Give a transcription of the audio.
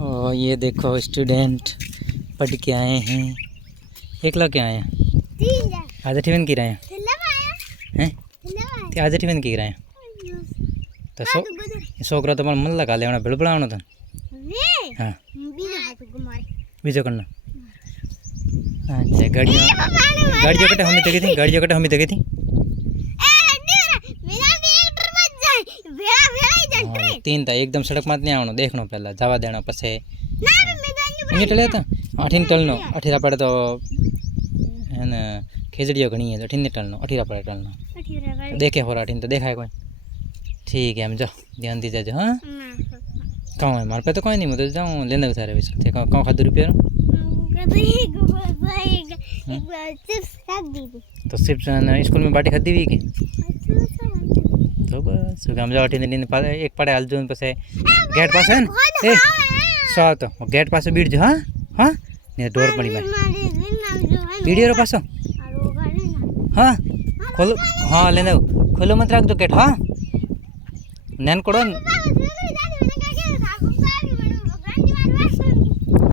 और ये देखो स्टूडेंट पढ़ के आए हैं। एकला क्या आया आज टिफिन की रहे हैं आज टिफिन की रहे तो छोकरा तो मन लगा ले भेड़ बनावनो था हाँ बीजो करना अच्छा गाड़ियों कटे हमी तकी थी तीन था एकदम सड़क में नहीं आवनो देखनो पहला जावा देना पछे अहीं टले था अठीन टलनो अठीरा पड़े तो है ना खिचड़ियो घणी है अठीन टलनो अठीरा पड़े टलनो देखे हो अठीन तो देखाय कोई ठीक है हम जाओ ध्यान दी जाजो हाँ कौन है मार पे तो कोई नहीं मैं तो जाऊँ लेने सारे बिस्कुट थे कौन खादू रुपये तो सिर्फ स्कूल में बाटी खादी हुई कि तो बस हम जाओ अठीन एक पड़े हाल जो पे गेट पास है ना ए सो तो गेट पास बीट जो हाँ हाँ नहीं डोर पड़ी मैं वीडियो रो पासो हाँ खोलो हाँ लेने खोलो मत रख दो गेट हाँ नैन कोड़ो